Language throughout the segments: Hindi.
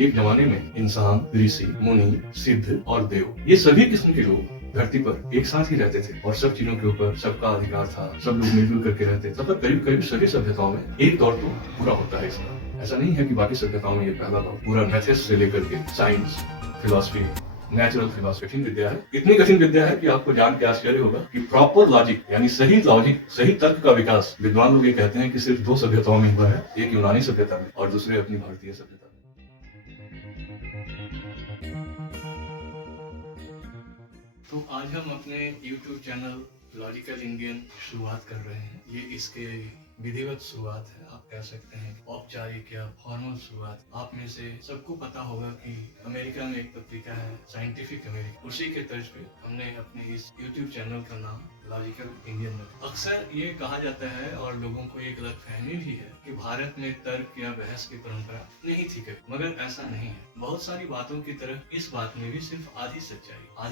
एक जमाने में इंसान, ऋषि, मुनि, सिद्ध और देव, ये सभी किस्म के लोग धरती पर एक साथ ही रहते थे और सब चीजों के ऊपर सबका अधिकार था। सब लोग मिलजुल करके रहते थे। पर करीब करीब सभी सभ्यताओं में एक दौर तो पूरा होता है इसका। ऐसा नहीं है कि बाकी सभ्यताओं में ये पहला दौर पूरा मैथ्स से लेकर के साइंस, फिलॉसफी, नेचुरल फिलॉसफी कठिन विद्या है। इतनी कठिन विद्या है कि आपको जान के आश्चर्य होगा कि प्रॉपर लॉजिक यानी सही लॉजिक, सही तर्क का विकास विद्वान लोग ये कहते हैं कि सिर्फ दो सभ्यताओं में हुआ है। एक यूनानी सभ्यता में और दूसरे अपनी भारतीय सभ्यता में। तो आज हम अपने YouTube चैनल लॉजिकल इंडियन शुरुआत कर रहे हैं। ये इसके विधिवत शुरुआत है, आप कह सकते हैं औपचारिक या फॉर्मल शुरुआत। आप में से सबको पता होगा कि अमेरिका में एक पत्रिका है साइंटिफिक अमेरिका, उसी के तर्ज पे हमने अपने इस YouTube चैनल का नाम लॉजिकल इंडियन रखा। अक्सर ये कहा जाता है और लोगों को एक गलतफहमी भी है कि भारत में तर्क या बहस की परंपरा नहीं थी कभी, मगर ऐसा नहीं है। बहुत सारी बातों की तरह इस बात में भी सिर्फ आधी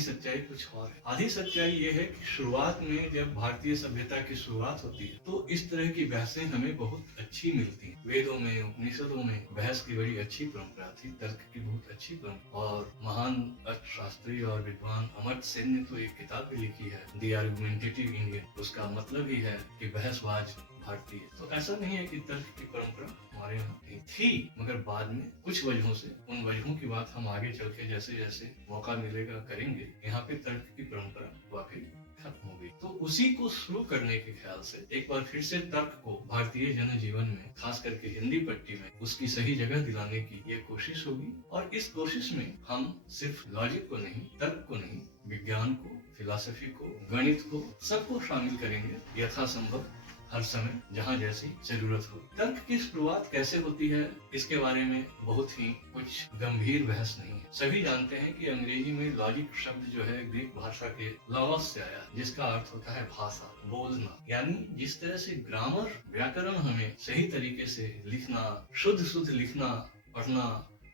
सच्चाई कुछ और है। आधी सच्चाई ये है कि शुरुआत में जब भारतीय सभ्यता की शुरुआत होती है तो इस तरह की बहसें हमें बहुत अच्छी मिलती हैं। वेदों में, उपनिषदों में बहस की बड़ी अच्छी परंपरा थी, तर्क की बहुत अच्छी परंपरा। और महान अर्थशास्त्री और विद्वान अमर्त्य सेन ने तो एक किताब भी लिखी है द आर्गुमेंटेटिव इंडियन। उसका मतलब ही है कि बहसबाज भारतीय। तो ऐसा नहीं है कि तर्क की परंपरा हमारे यहाँ थी, मगर बाद में कुछ वजहों से, उन वजहों की बात हम आगे चल के जैसे जैसे मौका मिलेगा करेंगे। यहाँ पे तर्क की परंपरा वाकई खत्म हो गई। तो उसी को शुरू करने के ख्याल से एक बार फिर से तर्क को भारतीय जनजीवन में, खास करके हिंदी पट्टी में, उसकी सही जगह दिलाने की ये कोशिश होगी। और इस कोशिश में हम सिर्फ लॉजिक को नहीं, तर्क को नहीं, विज्ञान को, फिलॉसफी को, गणित को, सबको शामिल करेंगे यथासंभव, हर समय जहाँ जैसी जरूरत हो। तर्क की शुरुआत कैसे होती है इसके बारे में बहुत ही कुछ गंभीर बहस नहीं है। सभी जानते हैं कि अंग्रेजी में लॉजिक शब्द जो है ग्रीक भाषा के लॉगोस से आया, जिसका अर्थ होता है भाषा, बोलना। यानी जिस तरह से ग्रामर, व्याकरण हमें सही तरीके से लिखना, शुद्ध लिखना, पढ़ना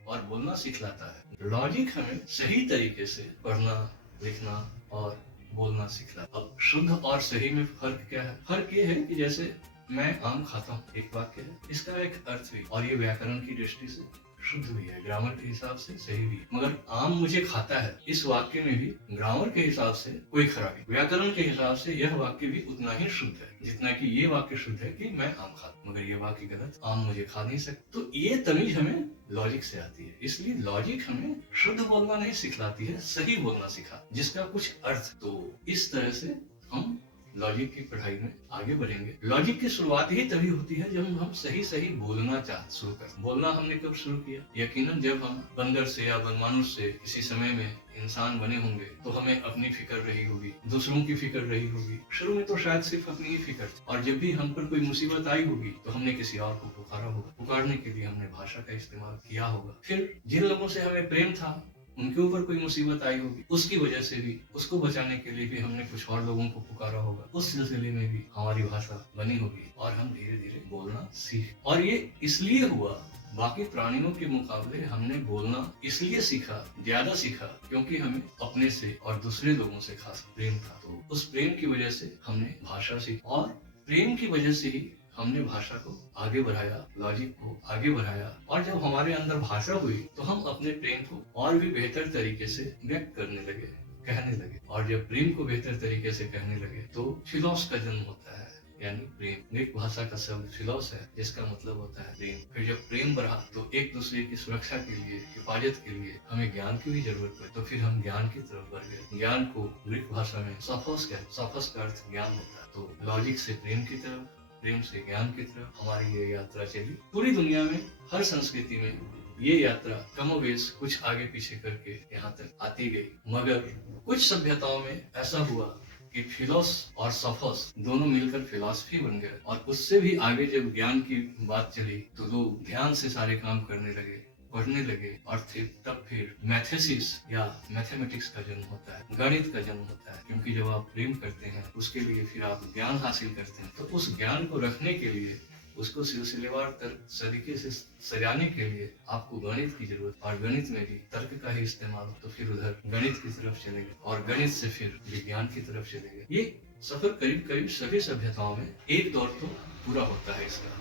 और बोलना सिखलाता है, लॉजिक हमें सही तरीके से पढ़ना, लिखना और बोलना सिखला। अब शुद्ध और सही में फर्क क्या है? फर्क ये है कि जैसे मैं आम खाता हूँ, एक वाक्य है, इसका एक अर्थ भी, और ये व्याकरण की दृष्टि से शुद्ध भी है, ग्रामर के हिसाब से सही भी है। मगर आम मुझे खाता है, इस वाक्य में भी ग्रामर के हिसाब से कोई खराबी, व्याकरण के हिसाब से यह वाक्य भी उतना ही शुद्ध है जितना कि ये वाक्य शुद्ध है कि मैं आम खाता, मगर ये वाक्य गलत, आम मुझे खा नहीं सकता। तो ये तमीज हमें लॉजिक से आती है। इसलिए लॉजिक हमें शुद्ध बोलना नहीं सिखलाती है, सही बोलना सिखा, जिसका कुछ अर्थ। तो इस तरह से हम लॉजिक की पढ़ाई में आगे बढ़ेंगे। लॉजिक की शुरुआत ही तभी होती है जब हम सही बोलना शुरू करें। बोलना हमने कब शुरू किया? यकीनन जब हम बंदर से या बनमानुष से किसी समय में इंसान बने होंगे तो हमें अपनी फिक्र रही होगी, दूसरों की फिक्र रही होगी। शुरू में तो शायद सिर्फ अपनी ही फिक्र थी, और जब भी हम पर कोई मुसीबत आई होगी तो हमने किसी और को पुकारा होगा। पुकारने के लिए हमने भाषा का इस्तेमाल किया होगा। फिर जिन लोगों से हमें प्रेम था, उनके ऊपर कोई मुसीबत आई होगी, उसकी वजह से भी, उसको बचाने के लिए भी हमने कुछ और लोगों को पुकारा होगा। उस सिलसिले में भी हमारी भाषा बनी होगी और हम धीरे धीरे बोलना सीखे। और ये इसलिए हुआ, बाकी प्राणियों के मुकाबले हमने बोलना इसलिए सीखा, ज्यादा सीखा, क्योंकि हमें अपने से और दूसरे लोगों से खास प्रेम था। तो उस प्रेम की वजह से हमने भाषा सीखी, और प्रेम की वजह से ही हमने भाषा को आगे बढ़ाया, लॉजिक को आगे बढ़ाया। और जब हमारे अंदर भाषा हुई तो हम अपने प्रेम को और भी बेहतर तरीके से व्यक्त करने लगे, कहने लगे। और जब प्रेम को बेहतर तरीके से कहने लगे तो फिलॉस का जन्म होता है, यानी प्रेम। ग्रीक भाषा का शब्द फिलॉस है, जिसका मतलब होता है प्रेम। फिर जब प्रेम बढ़ा तो एक दूसरे की सुरक्षा के लिए, हिफाजत के लिए हमें ज्ञान की भी जरूरत पड़ी। तो फिर हम ज्ञान की तरफ बढ़ गए। ज्ञान को ग्रीक भाषा में सोफोस कहते हैं। सोफोस का अर्थ ज्ञान होता है। तो लॉजिक से प्रेम की तरफ, प्रेम से ज्ञान की तरफ हमारी ये यात्रा चली। पूरी दुनिया में हर संस्कृति में ये यात्रा कमोबेश कुछ आगे पीछे करके यहाँ तक आती गई। मगर कुछ सभ्यताओं में ऐसा हुआ कि फिलोस और सोफोस दोनों मिलकर फिलॉसफी बन गए, और उससे भी आगे जब ज्ञान की बात चली तो लोग ध्यान से सारे काम करने लगे, पढ़ने लगे। और तब फिर मैथेसिस या मैथमेटिक्स का जन्म होता है, गणित का जन्म होता है। क्योंकि जब आप प्रेम करते हैं उसके लिए फिर आप ज्ञान हासिल करते हैं, तो उस ज्ञान को रखने के लिए, उसको सिलसिलेवार तरीके से सजाने के लिए आपको गणित की जरूरत, और गणित में भी तर्क का ही इस्तेमाल। तो फिर उधर गणित की तरफ चले गए, और गणित से फिर विज्ञान की तरफ चले गए। ये सफर करीब करीब सभी सभ्यताओं में एक दौर तो पूरा होता है इसका।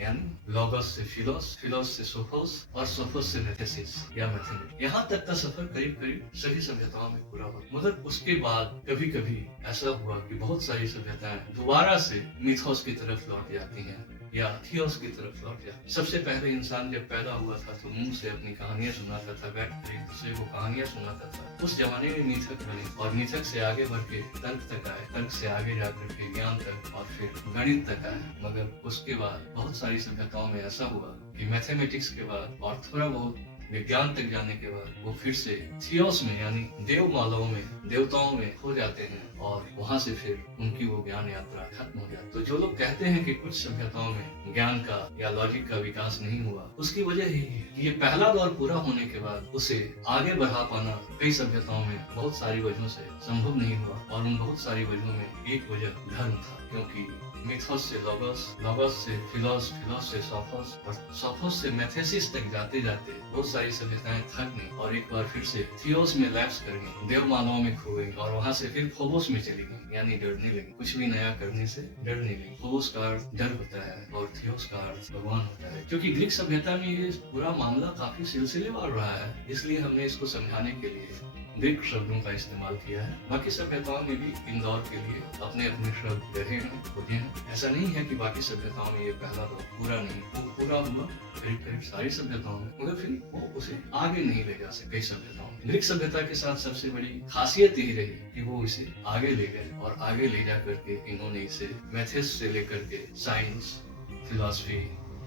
यानी लॉगस से फिलोस, फिलोस से सोफोस और सोफोस से मेथेसिस या मैथेमेटिक्स। यहाँ तक का सफर करीब करीब सभी सभ्यताओं में पूरा हुआ। मगर उसके बाद कभी कभी ऐसा हुआ कि बहुत सारी सभ्यताएं दोबारा से मिथोस की तरफ लौट जाती हैं या थियोस की तरफ लौट जाती। सबसे पहले इंसान जब पैदा हुआ था तो मुंह से अपनी कहानियां सुनाता था, बैठ कर एक दूसरे को कहानियां सुनाता था। उस जमाने में मिथक बने और मिथक से आगे बढ़ के तर्क तक आए, तर्क से आगे जाकर के ज्ञान तक और फिर गणित तक आए। मगर उसके बाद बहुत सारी सभ्यताओं में ऐसा हुआ कि मैथमेटिक्स के बाद और थोड़ा बहुत विज्ञान तक जाने के बाद वो फिर से थियोस में यानी देवमालाओं में, देवताओं में खो जाते हैं और वहां से फिर उनकी वो ज्ञान यात्रा खत्म हो जाती। तो जो लोग कहते हैं कि कुछ सभ्यताओं में ज्ञान का या लॉजिक का विकास नहीं हुआ, उसकी वजह यही है कि ये पहला दौर पूरा होने के बाद उसे आगे बढ़ा पाना कई सभ्यताओं में बहुत सारी वजहों से संभव नहीं हुआ। और उन बहुत सारी वजहों में एक वजह धर्म था, क्योंकि मिथोस से लॉगस, लॉगस से फिलोस, फिलोस से सोफोस और सोफोस से मैथेसिस तक जाते जाते बहुत सारी सभ्यताएं थक गईं और एक बार फिर से थियोस में लैप्स कर गईं, देवमालाओं में खो गईं और वहां से फिर फोबोस में चली गईं, यानी डरने लगी। कुछ भी नया करने से डरने लगी। फोबोस का अर्थ डर होता है और थियोस का अर्थ भगवान होता है। क्योंकि ग्रीक सभ्यता में ये पूरा मामला काफी सिलसिलेवार रहा है, इसलिए हमने इसको समझाने के लिए ग्रीक शब्दों का इस्तेमाल किया है। बाकी सभ्यताओं में भी इन दौर के लिए अपने अपने शब्द रहे हैं, खोजे हैं। ऐसा नहीं है कि बाकी सभ्यताओं में ये पहला दौर पूरा नहीं, वो पूरा हुआ करीब करीब सारी सभ्यताओं में, मगर फिर वो उसे आगे नहीं ले जा सके कई सभ्यताओं में। ग्रीक सभ्यता के साथ सबसे बड़ी खासियत यही रही कि वो इसे आगे ले गए और आगे ले जा करके इन्होंने इसे मैथ्स से लेकर के साइंस, फिलॉसफी,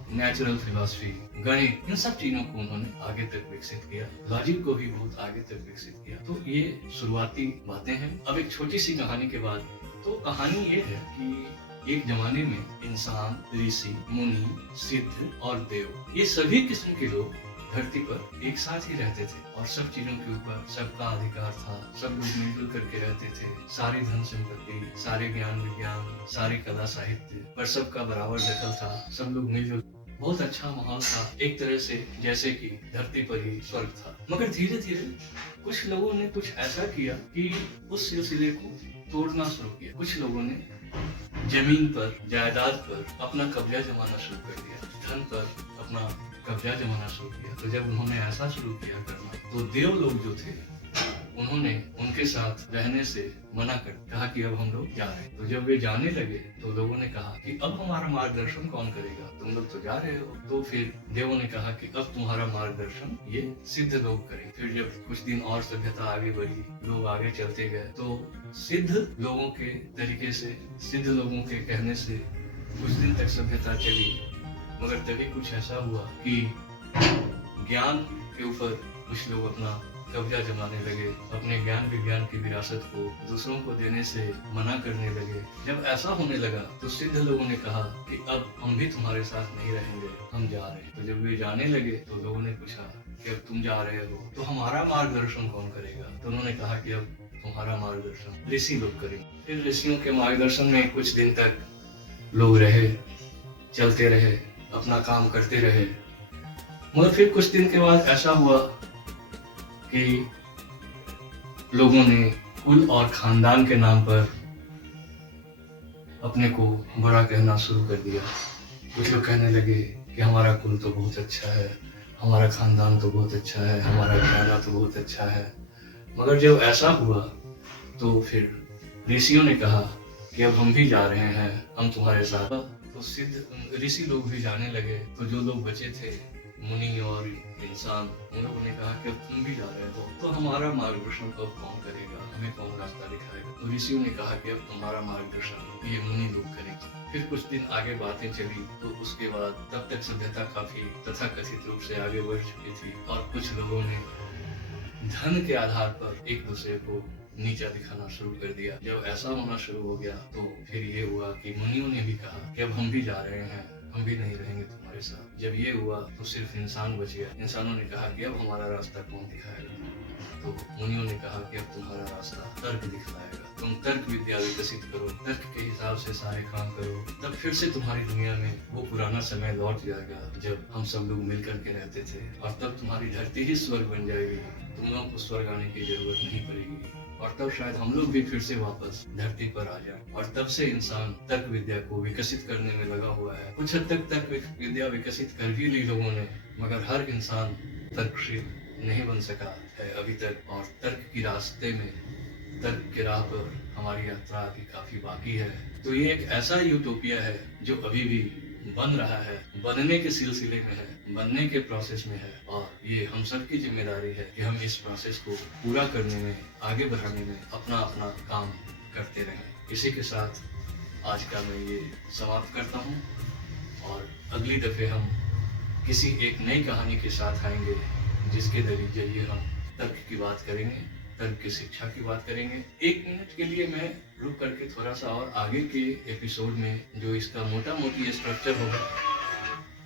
नेचुरल फिलॉसफी, गणित, इन सब चीजों को उन्होंने आगे तक विकसित किया। लॉजिक को भी बहुत आगे तक विकसित किया। तो ये शुरुआती बातें हैं। अब एक छोटी सी कहानी के बाद, तो कहानी ये है कि एक जमाने में इंसान, ऋषि, मुनि, सिद्ध और देव, ये सभी किस्म के लोग धरती पर एक साथ ही रहते थे और सब चीजों के ऊपर सबका अधिकार था। सब लोग मिलजुल करके रहते थे। सारी धन संपत्ति, सारे ज्ञान विज्ञान, सारी कला साहित्य पर सबका बराबर दखल था। सब लोग मिलजुल, बहुत अच्छा माहौल था, एक तरह से जैसे कि धरती पर ही स्वर्ग था। मगर धीरे धीरे कुछ लोगों ने कुछ ऐसा किया कि उस सिलसिले को तोड़ना शुरू किया। कुछ लोगों ने जमीन पर, जायदाद पर अपना कब्जा जमाना शुरू कर दिया, धन पर अपना कब्जा जमाना शुरू किया। तो जब उन्होंने ऐसा शुरू किया करना, तो देव लोग जो थे उन्होंने उनके साथ रहने से मना कर कहा कि अब हम लोग जा रहे हैं। तो जब वे जाने लगे तो लोगों ने कहा कि अब हमारा मार्गदर्शन कौन करेगा, तुम लोग तो जा रहे हो। तो फिर देवों ने कहा कि अब तुम्हारा मार्गदर्शन ये सिद्ध लोग करें। फिर जब कुछ दिन और सभ्यता आगे बढ़ी, लोग आगे चलते गए, तो सिद्ध लोगों के तरीके से, सिद्ध लोगों के कहने से कुछ दिन तक सभ्यता चली। मगर तभी कुछ ऐसा हुआ कि ज्ञान के ऊपर कुछ लोग अपना कब्जा जमाने लगे, अपने ज्ञान विज्ञान की विरासत को दूसरों को देने से मना करने लगे। जब ऐसा होने लगा तो सिद्ध लोगों ने कहा कि अब हम भी तुम्हारे साथ नहीं रहेंगे, हम जा रहे हैं। तो जब वे जाने लगे तो लोगों ने पूछा कि अब तुम जा रहे हो तो हमारा मार्गदर्शन कौन करेगा। तो उन्होंने कहा कि अब तुम्हारा मार्गदर्शन ऋषि लोग करेंगे। फिर ऋषियों के मार्गदर्शन में कुछ दिन तक लोग रहे, चलते रहे, अपना काम करते रहे। मगर फिर कुछ दिन के बाद ऐसा हुआ कि लोगों ने कुल और खानदान के नाम पर अपने को बुरा कहना शुरू कर दिया। कुछ लोग कहने लगे कि हमारा कुल तो बहुत अच्छा है, हमारा खानदान तो बहुत अच्छा है, हमारा घराना तो बहुत अच्छा है। मगर जब ऐसा हुआ तो फिर ऋषियों ने कहा कि अब हम भी जा रहे हैं, हम तुम्हारे साथ। तो सिद्ध ऋषि लोग भी जाने लगे। तो जो लोग बचे थे, मुनि और इंसान, उन लोगों ने कहा कि अब तुम भी जा रहे हो तो हमारा मार्गदर्शन अब कौन करेगा, हमें कौन रास्ता दिखाएगा। तो ऋषियों ने कहा कि अब तुम्हारा मार्गदर्शन ये मुनि लोग करेंगे। फिर कुछ दिन आगे बातें चली। तो उसके बाद तब तक सभ्यता काफी तथाकथित रूप से आगे बढ़ चुकी थी और कुछ लोगों ने धन के आधार पर एक दूसरे को नीचा दिखाना शुरू कर दिया। जब ऐसा होना शुरू हो गया तो फिर ये हुआ कि मुनियों ने भी कहा कि अब हम भी जा रहे हैं, हम भी नहीं रहेंगे तुम्हारे साथ। जब ये हुआ तो सिर्फ इंसान बच गया। इंसानों ने कहा कि अब हमारा रास्ता कौन दिखाएगा। तो मुनियों ने कहा कि अब तुम्हारा रास्ता तर्क दिखलाएगा, तुम तर्क विद्या विकसित करो, तर्क के हिसाब से सारे काम करो, तब फिर से तुम्हारी दुनिया में वो पुराना समय लौट जाएगा जब हम सब लोग मिलकर के रहते थे। और तब तुम्हारी धरती ही स्वर्ग बन जाएगी, तुम लोगों को स्वर्ग आने की जरूरत नहीं पड़ेगी। और तब शायद हम लोग भी फिर से वापस धरती पर आ जाए। और तब से इंसान तर्क विद्या को विकसित करने में लगा हुआ है। कुछ हद तक तर्क विद्या विकसित कर भी ली लोगों ने, मगर हर इंसान तर्कशील नहीं बन सका है अभी तक। और तर्क की रास्ते में, तर्क के राह पर हमारी यात्रा अभी काफी बाकी है। तो ये एक ऐसा यूटोपिया है जो अभी भी बन रहा है, बनने के सिलसिले में है, बनने के प्रोसेस में है। और ये हम सब की जिम्मेदारी है कि हम इस प्रोसेस को पूरा करने में, आगे बढ़ाने में अपना अपना काम करते रहें। इसी के साथ आज का मैं ये समाप्त करता हूँ और अगली दफे हम किसी एक नई कहानी के साथ आएंगे, जिसके जरिए हम तर्क की बात करेंगे, तर्क की शिक्षा की बात करेंगे। 1 मिनट के लिए मैं रुक करके थोड़ा सा और आगे के एपिसोड में जो इसका मोटा मोटी स्ट्रक्चर होगा,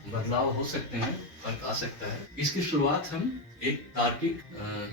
बदलाव हो सकते हैं, फर्क आ सकता है। इसकी शुरुआत हम एक तार्किक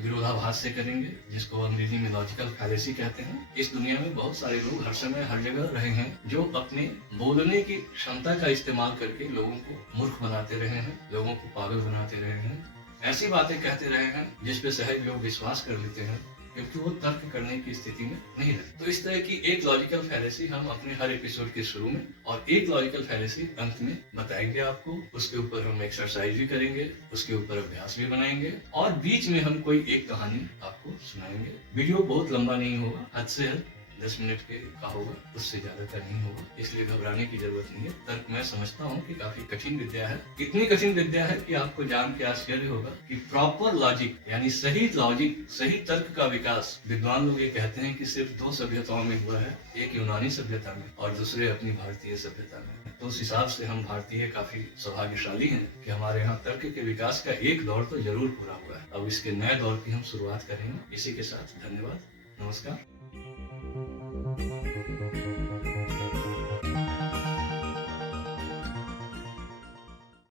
विरोधाभास से करेंगे, जिसको अंग्रेजी में लॉजिकल फैलेसी कहते हैं। इस दुनिया में बहुत सारे लोग हर समय हर जगह रहे हैं जो अपने बोलने की क्षमता का इस्तेमाल करके लोगों को मूर्ख बनाते रहे हैं, लोगों को पागल बनाते रहे हैं, ऐसी बातें कहते रहे हैं जिस पे सहज लोग विश्वास कर लेते हैं, क्योंकि वो तर्क करने की स्थिति में नहीं रहते। तो इस तरह की एक लॉजिकल फैलेसी हम अपने हर एपिसोड के शुरू में और एक लॉजिकल फैलेसी अंत में बताएंगे आपको। उसके ऊपर हम एक्सरसाइज भी करेंगे, उसके ऊपर अभ्यास भी बनाएंगे और बीच में हम कोई एक कहानी आपको सुनाएंगे। वीडियो बहुत लंबा नहीं होगा, हद से हद 10 मिनट के का होगा, उससे ज्यादा का नहीं होगा, इसलिए घबराने की जरूरत नहीं है। तर्क मैं समझता हूँ कि काफी कठिन विद्या है, इतनी कठिन विद्या है कि आपको जान के आश्चर्य होगा कि प्रॉपर लॉजिक यानी सही लॉजिक, सही तर्क का विकास विद्वान लोग ये कहते हैं कि सिर्फ 2 सभ्यताओं में हुआ है, एक यूनानी सभ्यता में और दूसरे अपनी भारतीय सभ्यता में। तो उस हिसाब से हम भारतीय काफी सौभाग्यशाली हैं कि हमारे यहाँ तर्क के विकास का एक दौर तो जरूर पूरा हुआ है। अब इसके नए दौर की हम शुरुआत करेंगे। इसी के साथ धन्यवाद, नमस्कार।